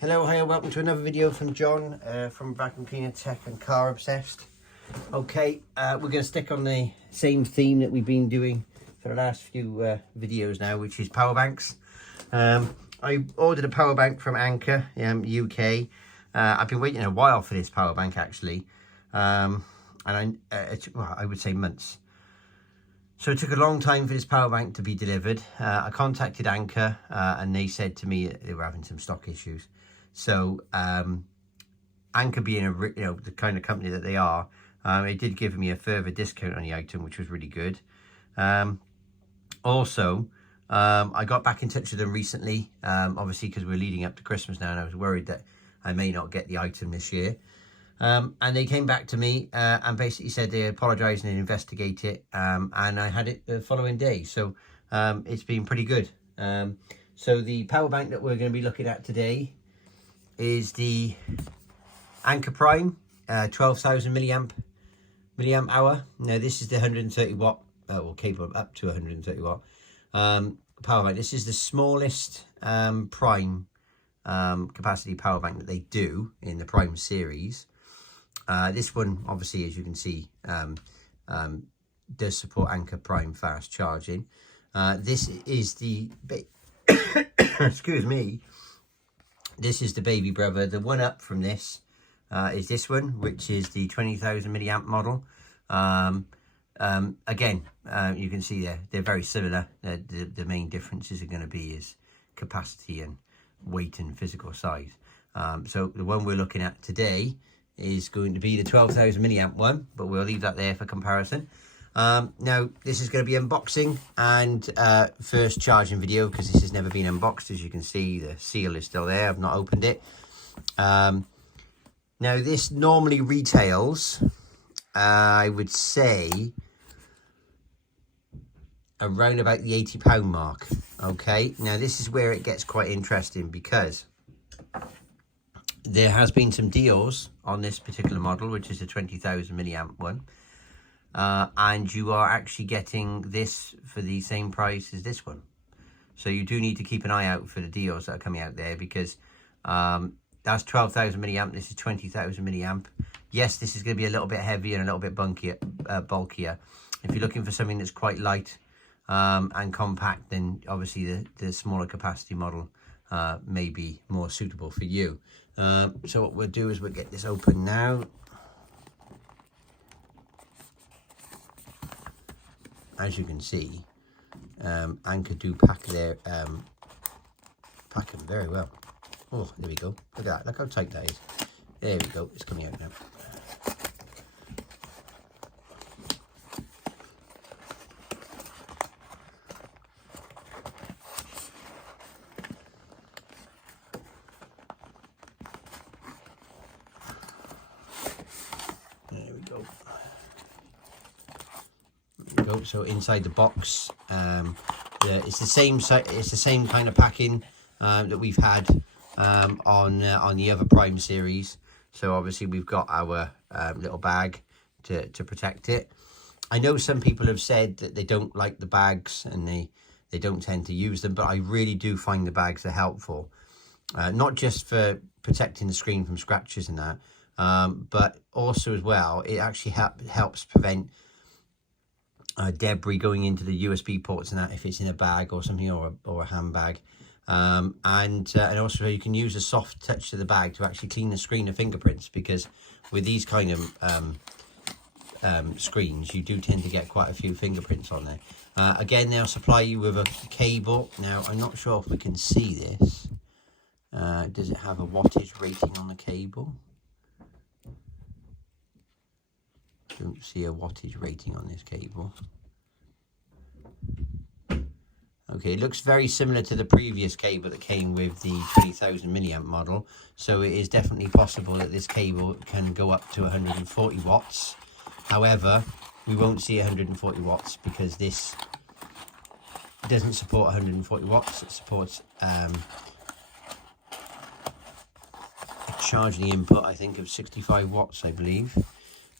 Hello, hi, and welcome to another video from John from Vacuum Cleaner Tech and Car Obsessed. Okay, we're going to stick on the same theme that we've been doing for the last few videos now, which is power banks. I ordered a power bank from Anker UK. I've been waiting a while for this power bank actually, and I would say months. So it took a long time for this power bank to be delivered. I contacted Anker and they said to me that they were having some stock issues. So Anker being the kind of company that they are, they did give me a further discount on the item, which was really good. Also, I got back in touch with them recently, obviously because we're leading up to Christmas now, and I was worried that I may not get the item this year. And they came back to me and basically said they apologised and investigate it, and I had it the following day. So it's been pretty good. So the power bank that we're going to be looking at today is the Anker Prime 12,000 milliamp hour. Now this is the 130 watt, well, capable up to 130 watt power bank. This is the smallest Prime capacity power bank that they do in the Prime series. This one, obviously, as you can see, does support Anker Prime fast charging. This is the excuse me. This is the baby brother. The one up from this is this one, which is the 20,000 milliamp model. Again, you can see they're very similar. The main differences are going to be is capacity and weight and physical size. So the one we're looking at today is going to be the 12,000 milliamp one, but we'll leave that there for comparison. Now this is going to be unboxing and first charging video, because this has never been unboxed. As you can see, the seal is still there. I've not opened it. Now this normally retails, I would say, around about the £80 mark. Okay, now this is where it gets quite interesting, because there has been some deals on this particular model, which is the 20,000 milliamp one, and you are actually getting this for the same price as this one. So you do need to keep an eye out for the deals that are coming out there, because that's 12,000 milliamp, this is 20,000 milliamp. Yes, this is going to be a little bit heavier and a little bit bulkier. If you're looking for something that's quite light and compact, then obviously the smaller capacity model may be more suitable for you. So what we'll do is we'll get this open now. As you can see, Anker do pack them very well. Oh, there we go. Look at that. Look how tight that is. There we go. It's coming out now. There we go. So inside the box, it's the same kind of packing that we've had on the other Prime series. So obviously we've got our little bag to protect it. I know some people have said that they don't like the bags and they don't tend to use them, but I really do find the bags are helpful, not just for protecting the screen from scratches and that, but also as well, it actually helps prevent debris going into the USB ports and that, if it's in a bag or something, or a handbag. And also you can use a soft touch to the bag to actually clean the screen of fingerprints, because with these kind of screens you do tend to get quite a few fingerprints on there. Again, they'll supply you with a cable. Now I'm not sure if we can see this. Does it have a wattage rating on the cable? Don't see a wattage rating on this cable. Okay, it looks very similar to the previous cable that came with the 20,000 milliamp model. So it is definitely possible that this cable can go up to 140 watts. However, we won't see 140 watts because this doesn't support 140 watts. It supports a charging input, I think, of 65 watts, I believe.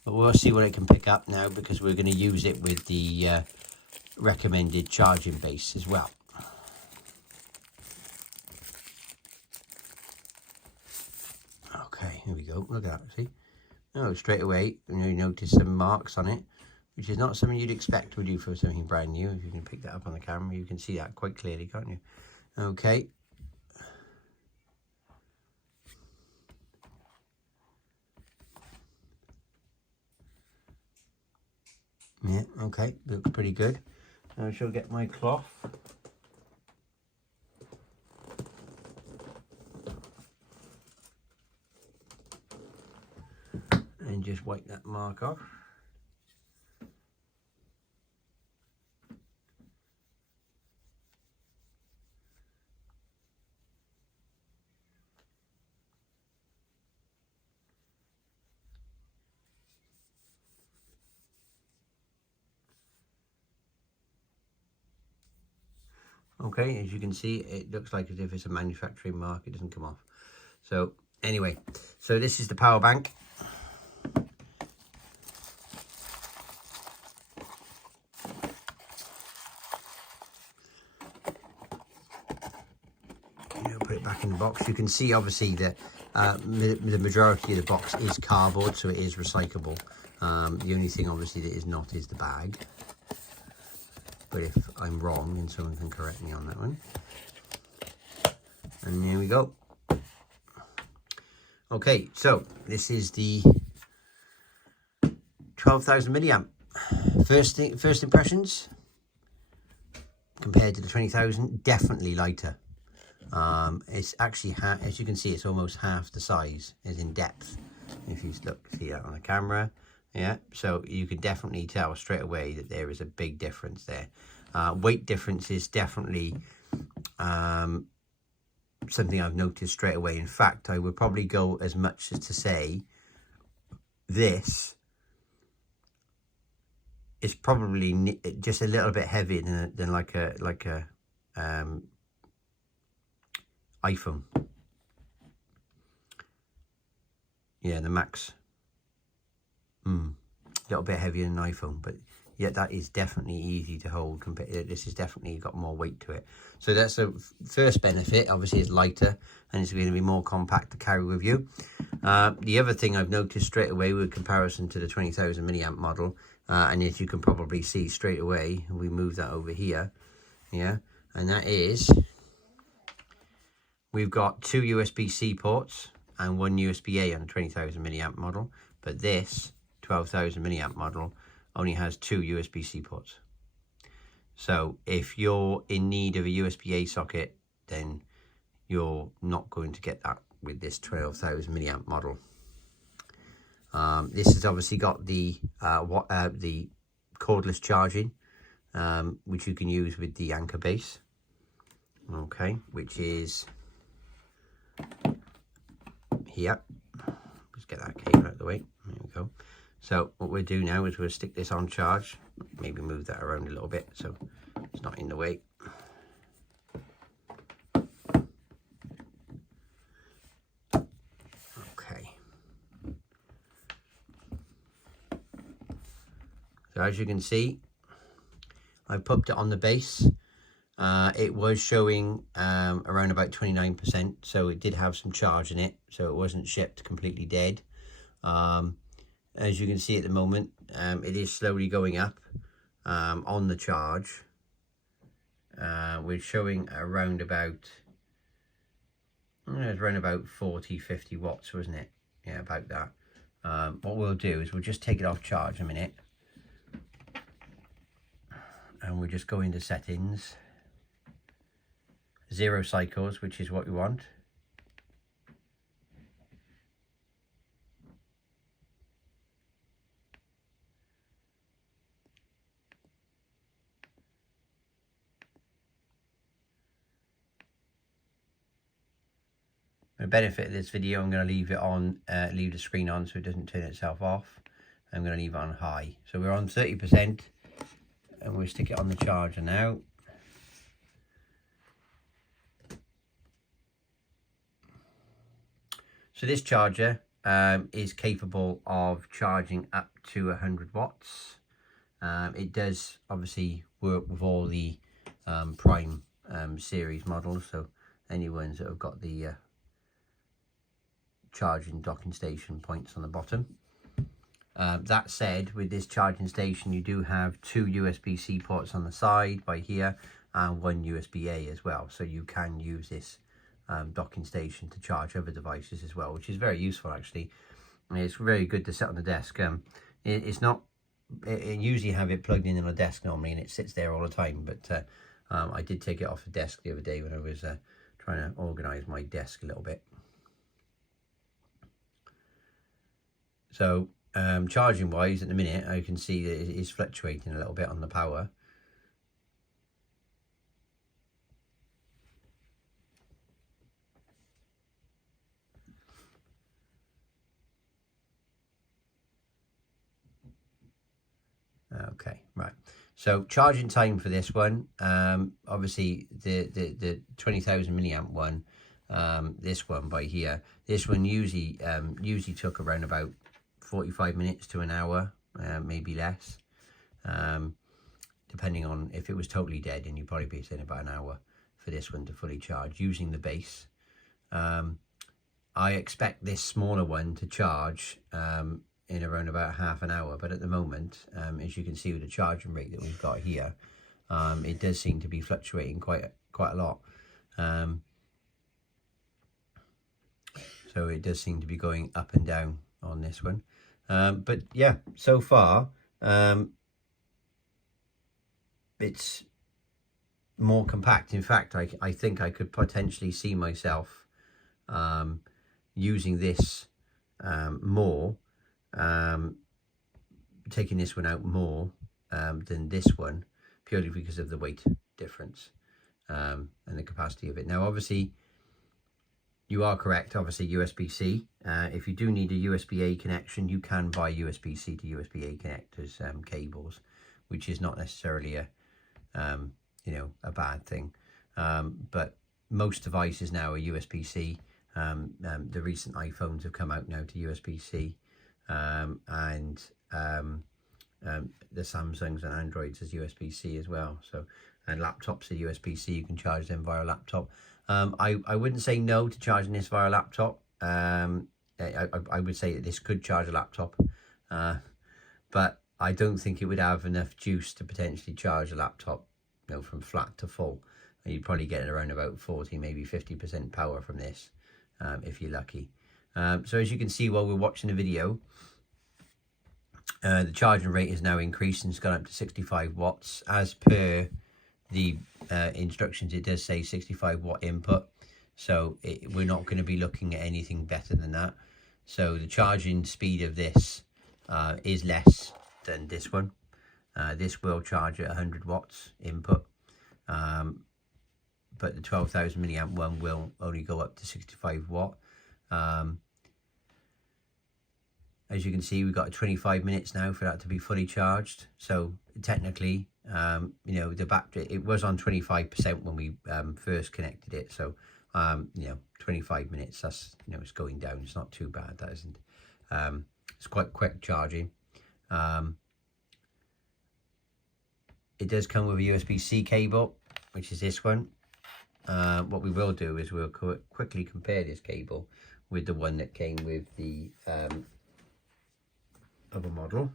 But we'll see what it can pick up now, because we're going to use it with the recommended charging base as well. go. Look at that. See? Oh, straight away, you notice some marks on it, which is not something you'd expect, would you, for something brand new? If you can pick that up on the camera, you can see that quite clearly, can't you? Okay. Yeah, okay, looks pretty good. I shall get my cloth. And just wipe that mark off. Okay, as you can see, it looks like as if it's a manufacturing mark. It doesn't come off. So anyway, so this is the power bank. Put it back in the box. You can see obviously that the majority of the box is cardboard, so it is recyclable. The only thing obviously that is not is the bag. But if I'm wrong, then someone can correct me on that one. And here we go. Okay, so this is the 12,000 milliamp. First impressions compared to the 20,000, definitely lighter. It's actually, as you can see, it's almost half the size, as in depth. If you see that on the camera, yeah. So you can definitely tell straight away that there is a big difference there. Weight difference is definitely something I've noticed straight away. In fact, I would probably go as much as to say this is probably just a little bit heavier than like a iPhone. Yeah, the Max. A little bit heavier than an iPhone, but yeah, that is definitely easy to hold. This has definitely got more weight to it. So that's the first benefit. Obviously, it's lighter and it's going to be more compact to carry with you. The other thing I've noticed straight away with comparison to the 20,000 milliamp model, and as you can probably see straight away, we move that over here, yeah, and that is we've got 2 USB-C ports and 1 USB-A on the 20,000 milliamp model, but this 12,000 milliamp model only has 2 USB-C ports. So if you're in need of a USB-A socket, then you're not going to get that with this 12,000 milliamp model. This has obviously got the cordless charging, which you can use with the Anker base. Okay, which is here. Let's get that cable out of the way. There we go. So what we'll do now is we'll stick this on charge. Maybe move that around a little bit so it's not in the way. Okay. So as you can see, I've popped it on the base. It was showing around about 29%, so it did have some charge in it, so it wasn't shipped completely dead. As you can see at the moment, it is slowly going up on the charge. We're showing around about, it's around about 40-50 watts, wasn't it? Yeah, about that. What we'll do is we'll just take it off charge a minute, and we'll just go into settings, 0 cycles, which is what we want. The benefit of this video, I'm going to leave it on, leave the screen on so it doesn't turn itself off. I'm going to leave it on high. So we're on 30%, and we'll stick it on the charger now. So this charger is capable of charging up to 100 watts. It does obviously work with all the Prime series models, so any ones that have got the charging docking station points on the bottom. That said, with this charging station, you do have 2 USB-C ports on the side by here and 1 USB-A as well. So you can use this docking station to charge other devices as well, which is very useful actually. It's very good to sit on the desk. It's not, it usually have it plugged in on a desk normally, and it sits there all the time. But I did take it off the desk the other day when I was trying to organise my desk a little bit. So charging wise, at the minute, I can see that it is fluctuating a little bit on the power. Okay, right. So charging time for this one, obviously the 20,000 milliamp one, this one by here, this one usually took around about 45 minutes to an hour, maybe less, depending on if it was totally dead, and you'd probably be saying about an hour for this one to fully charge using the base. I expect this smaller one to charge in around about half an hour, but at the moment, as you can see with the charging rate that we've got here, it does seem to be fluctuating quite a lot. So it does seem to be going up and down on this one. But yeah, so far it's more compact. In fact, I think I could potentially see myself using this more, taking this one out more than this one, purely because of the weight difference and the capacity of it. Now obviously you are correct, obviously USB-C. If you do need a USB-A connection, you can buy USB-C to USB-A connectors cables, which is not necessarily a you know, a bad thing. But most devices now are USB-C. The recent iPhones have come out now to USB-C, and the Samsungs and Androids is USB-C as well. So, and laptops are USB-C. You can charge them via laptop. I wouldn't say no to charging this via laptop. I would say that this could charge a laptop, but I don't think it would have enough juice to potentially charge a laptop, you know, from flat to full. You'd probably get around about 40, maybe 50% power from this, if you're lucky. So as you can see while we're watching the video, the charging rate is now increased and it's gone up to 65 watts. As per the instructions, it does say 65 watt input. So we're not going to be looking at anything better than that. So the charging speed of this is less than this one. This will charge at 100 watts input. But the 12,000 milliamp one will only go up to 65 watt. As you can see, we've got 25 minutes now for that to be fully charged. So technically, you know, the battery, it was on 25% when we first connected it. So, you know, 25 minutes, that's, you know, it's going down. It's not too bad, that isn't. It's quite quick charging. It does come with a USB-C cable, which is this one. What we will do is we'll quickly compare this cable with the one that came with the other model.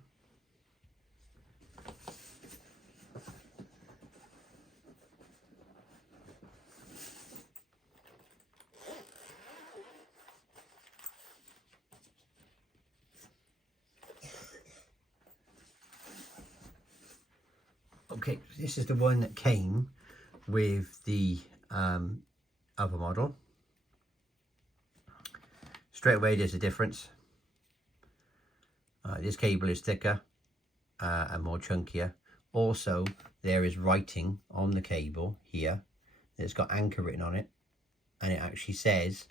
Okay, this is the one that came with the other model. Straight away there's a difference. This cable is thicker and more chunkier. Also, there is writing on the cable here. It's got Anker written on it, and it actually says,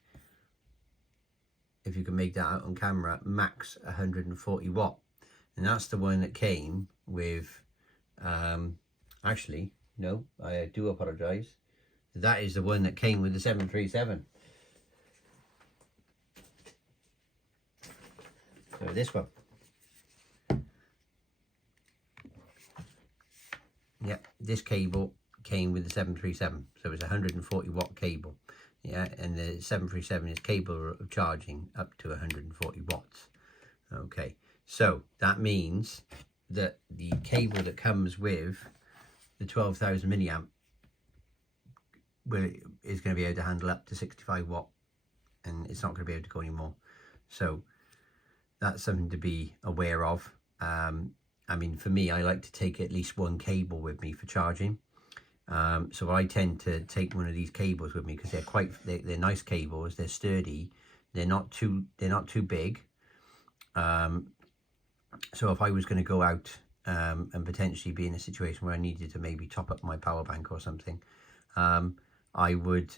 if you can make that out on camera, max 140 watt. And that's the one that came with, actually, no, I do apologize. That is the one that came with the 737. So this one. Yeah, this cable came with the 737, so it's a 140 watt cable. Yeah, and the 737 is capable of charging up to 140 watts. Okay, so that means that the cable that comes with the 12,000 milliamp is going to be able to handle up to 65 watt, and it's not going to be able to go anymore. So that's something to be aware of. I mean, for me, I like to take at least one cable with me for charging. So I tend to take one of these cables with me because they're nice cables. They're sturdy. They're not too big. So if I was going to go out and potentially be in a situation where I needed to maybe top up my power bank or something, I would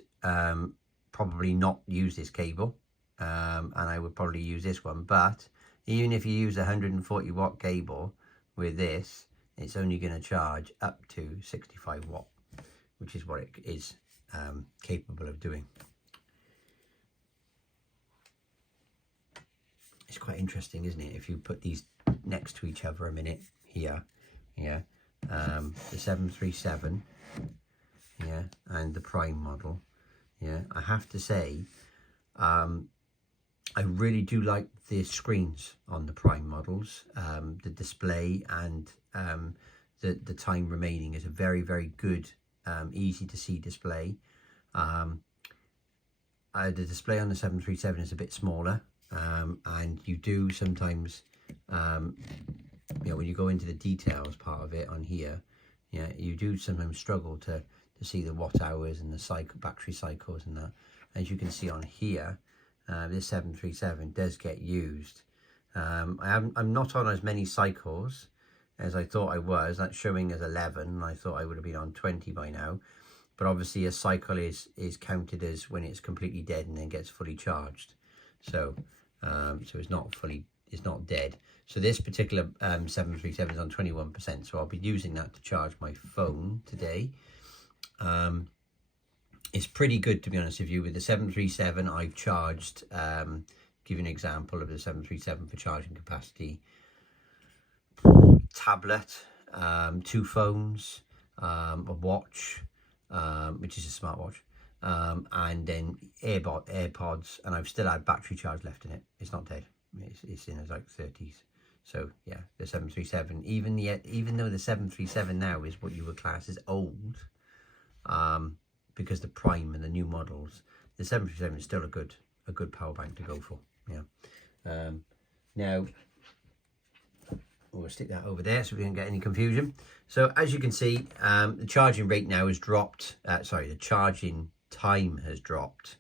probably not use this cable, and I would probably use this one. But even if you use a 140 watt cable with this, it's only going to charge up to 65 watt, which is what it is capable of doing. It's quite interesting, isn't it? If you put these next to each other a minute here, yeah, the 737, yeah, and the Prime model, yeah, I have to say, I really do like the screens on the Prime models. The display and the time remaining is a very, very good, easy to see display. The display on the 737 is a bit smaller, and you do sometimes, you know, when you go into the details part of it on here, yeah, you do sometimes struggle to see the watt hours and the battery cycles and that. As you can see on here, this 737 does get used. I'm not on as many cycles as I thought I was. That's showing as 11, and I thought I would have been on 20 by now. But obviously a cycle is counted as when it's completely dead and then gets fully charged. So so it's not dead. So this particular 737 is on 21%. So I'll be using that to charge my phone today. It's pretty good, to be honest with you. With the 737, I've charged, give you an example of the 737 for charging capacity. Tablet, 2 phones, a watch, which is a smartwatch, and then AirPods, and I've still had battery charge left in it. It's not dead. It's in its like 30s. So yeah, the 737, even though the 737 now is what you would class as old, because the Prime and the new models, the 737 is still a good power bank to go for. Yeah. Now we'll stick that over there so we don't get any confusion. So as you can see, the charging rate now has dropped. The charging time has dropped,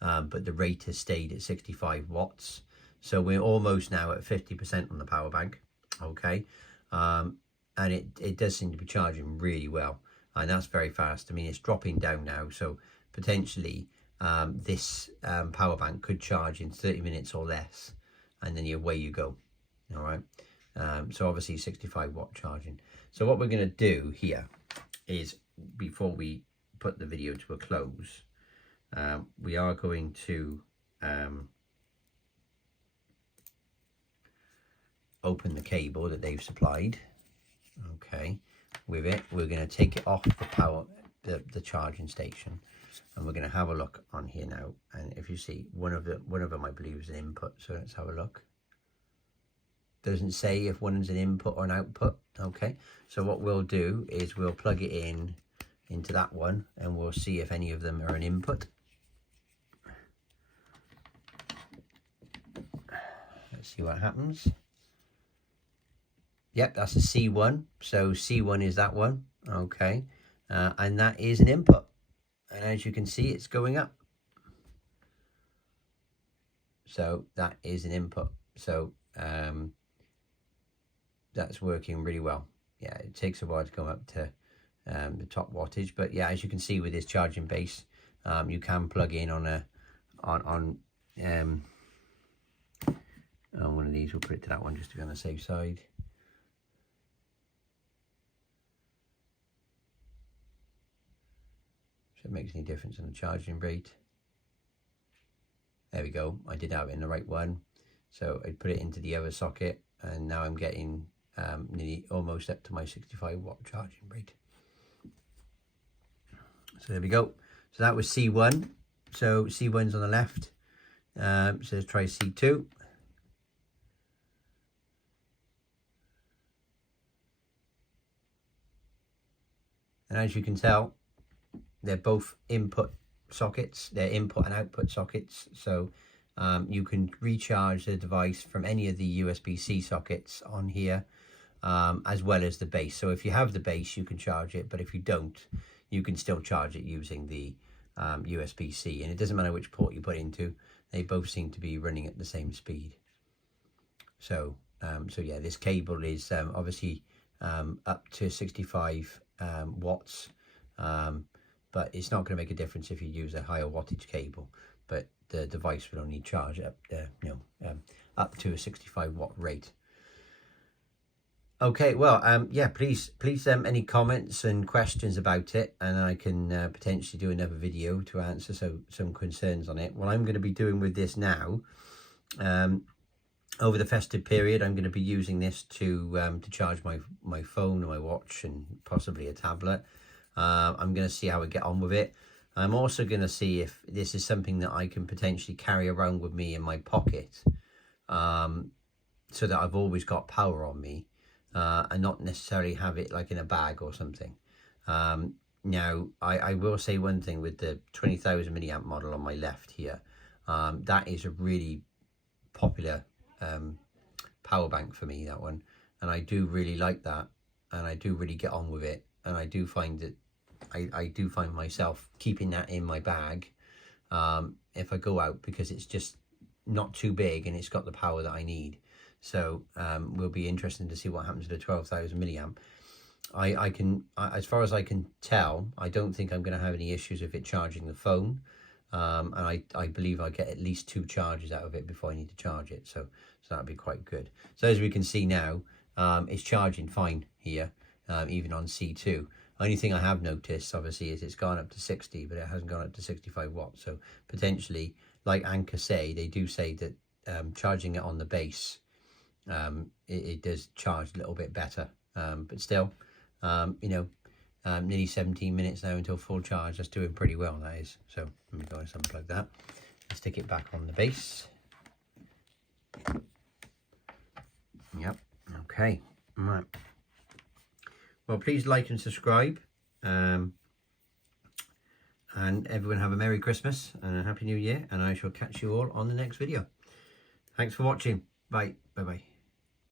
but the rate has stayed at 65 watts. So we're almost now at 50% on the power bank. Okay. And it does seem to be charging really well. And that's very fast. I mean, it's dropping down now. So potentially this power bank could charge in 30 minutes or less. And then away you go. All right. So obviously 65 watt charging. So what we're going to do here is, before we put the video to a close, we are going to open the cable that they've supplied. Okay. With it, we're going to take it off the charging station, and we're going to have a look on here now. And if you see, one of them I believe is an input. So let's have a look. Doesn't say if one's an input or an output. Okay, so what we'll do is we'll plug it into that one, and we'll see if any of them are an input. Let's see what happens. Yep, that's a C1. So C1 is that one. Okay, and that is an input. And as you can see, it's going up. So that is an input. So that's working really well. Yeah, it takes a while to go up to the top wattage, but yeah, as you can see with this charging base, you can plug in on one of these. We'll put it to that one just to be on the safe side. If it makes any difference in the charging rate. There we go. I did have it in the right one, so I put it into the other socket, and now I'm getting nearly almost up to my 65 watt charging rate. So there we go. So that was C1. So C1's on the left. So let's try C2. And as you can tell, they're both input sockets. They're input and output sockets. So you can recharge the device from any of the USB-C sockets on here, as well as the base. So if you have the base, you can charge it, but if you don't, you can still charge it using the USB-C, and it doesn't matter which port you put into, they both seem to be running at the same speed. So so yeah, this cable is obviously up to 65 watts, but it's not going to make a difference if you use a higher wattage cable, but the device will only charge up up to a 65 watt rate. Okay, well, yeah, please any comments and questions about it, and I can potentially do another video to answer some concerns on it. What I'm going to be doing with this now, over the festive period, I'm going to be using this to charge my phone or my watch and possibly a tablet. I'm going to see how I get on with it. I'm also going to see if this is something that I can potentially carry around with me in my pocket, so that I've always got power on me. And not necessarily have it like in a bag or something. Now, I will say one thing with the 20,000 milliamp model on my left here. That is a really popular power bank for me, that one. And I do really like that. And I do really get on with it. And I do find that I do find myself keeping that in my bag if I go out, because it's just not too big and it's got the power that I need. So will be interesting to see what happens to the 12,000 milliamp. I can, as far as I can tell, I don't think I'm going to have any issues with it charging the phone. And I believe I get at least 2 charges out of it before I need to charge it. So that'd be quite good. So as we can see now, it's charging fine here, even on C2. Only thing I have noticed, obviously, is it's gone up to 60, but it hasn't gone up to 65 watts. So potentially, like Anker say, they do say that charging it on the base, it does charge a little bit better, but still, nearly 17 minutes now until full charge. That's doing pretty well, that is. So let me go and unplug that and stick it back on the base. Yep. Okay. Right. Well, please like and subscribe, and everyone have a Merry Christmas and a Happy New Year, and I shall catch you all on the next video. Thanks for watching. Bye. Bye-bye.